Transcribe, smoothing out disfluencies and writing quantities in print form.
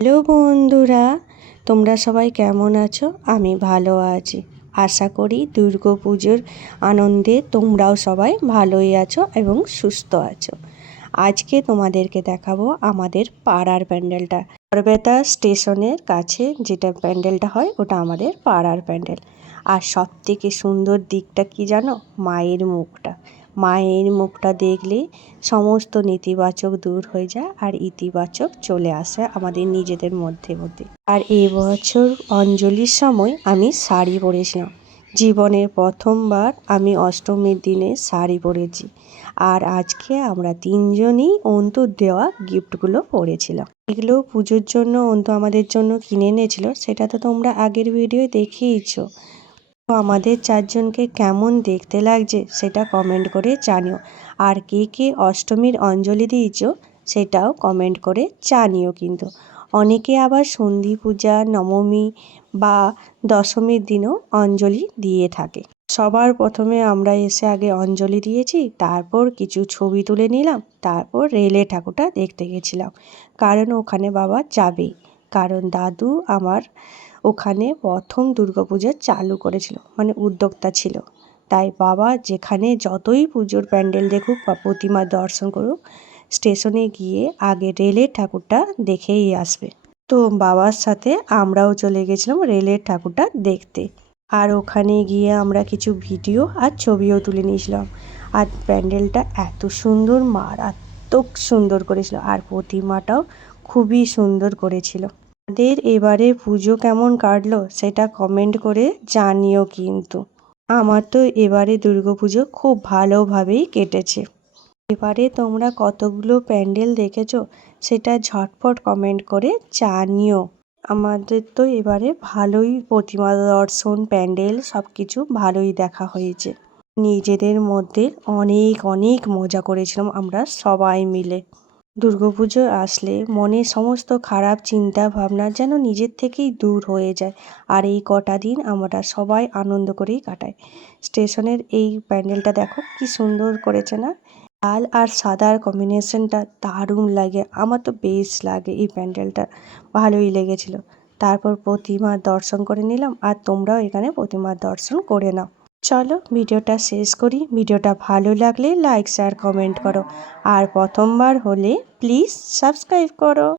Hello বন্ধুরা, তোমরা সবাই কেমন আছো? আমি ভালো আছি। আশা করি দুর্গাপুজোর আনন্দে তোমরাও সবাই ভালোই আছো এবং সুস্থ আছো। আজকে তোমাদেরকে দেখাবো আমাদের পাড়ার প্যান্ডেলটা। বরবেতা স্টেশনের কাছে যেটা প্যান্ডেলটা হয় ওটা আমাদের পাড়ার প্যান্ডেল। আর সবথেকে সুন্দর দিকটা কি জানো? মায়ের মুখটা। মায়ের মুখটা দেখলে সমস্ত নেতিবাচক দূর হয়ে যায় আর ইতিবাচক চলে আসে আমাদের নিজেদের মধ্যে। আর এবছর অঞ্জলির সময় আমি শাড়ি পরেছিলাম। জীবনের প্রথমবার আমি অষ্টমীর দিনে শাড়ি পরেছি। আর আজকে আমরা তিনজনই অন্তুর দেওয়া গিফটগুলো পরেছিলাম। এগুলো পুজোর জন্য অন্তু আমাদের জন্য কিনে এনেছিল, সেটা তো তোমরা আগের ভিডিও দেখিয়েছো। তো আমাদের চারজনকে কেমন দেখতে লাগছে সেটা কমেন্ট করে জানিও। আর কে কে অষ্টমীর অঞ্জলি দিয়েছো সেটাও কমেন্ট করে জানিও। কিন্তু অনেকে আবার সন্ধি পূজা, নবমী বা দশমীর দিনও অঞ্জলি দিয়ে থাকে। সবার প্রথমে আমরা এসে আগে অঞ্জলি দিয়েছি, তারপর কিছু ছবি তুলে নিলাম, তারপর রেলে ঠাকুরটা দেখতে গেছিলাম। কারণ ওখানে বাবা যাবেই, কারণ দাদু আমার ওখানে প্রথম দুর্গাপুজো চালু করেছিল, মানে উদ্যোক্তা ছিল। তাই বাবা যেখানে যতই পুজোর প্যান্ডেল দেখুক বা প্রতিমা দর্শন করুক, স্টেশনে গিয়ে আগে রেলের ঠাকুরটা দেখেই আসবে। তো বাবার সাথে আমরাও চলে গেছিলাম রেলের ঠাকুরটা দেখতে। আর ওখানে গিয়ে আমরা কিছু ভিডিও আর ছবিও তুলে নিয়েছিলাম। আর প্যান্ডেলটা এত সুন্দর, মারাত্মক সুন্দর করেছিল। আর প্রতিমাটাও খুবই সুন্দর করেছিল। আমাদের এবারে পুজো কেমন কাটলো সেটা কমেন্ট করে জানিও। কিন্তু আমার তো এবারে দুর্গাপুজো খুব ভালোভাবেই কেটেছে। এবারে তোমরা কতগুলো প্যান্ডেল দেখেছো সেটা ঝটপট কমেন্ট করে জানিও। আমাদের তো এবারে ভালোই প্রতিমা দর্শন, প্যান্ডেল সব কিছু ভালোই দেখা হয়েছে। নিজেদের মধ্যে অনেক অনেক মজা করেছিলাম আমরা সবাই মিলে। দুর্গাপুজো আসলে মনে সমস্ত খারাপ চিন্তা ভাবনা যেন নিজের থেকেই দূর হয়ে যায়। আর এই কটা দিন আমরা সবাই আনন্দ করেই কাটাই। স্টেশনের এই প্যান্ডেলটা দেখো কি সুন্দর করেছে না? লাল আর সাদার কম্বিনেশনটা দারুণ লাগে। আমার তো বেশ লাগে এই প্যান্ডেলটা, ভালোই লেগেছিল। তারপর প্রতিমার দর্শন করে নিলাম, আর তোমরাও এখানে প্রতিমার দর্শন করে নাও। চলো ভিডিওটা শেষ করি। ভিডিওটা ভালো লাগলে লাইক, শেয়ার, কমেন্ট করো। আর প্রথমবার হলে প্লিজ সাবস্ক্রাইব করো।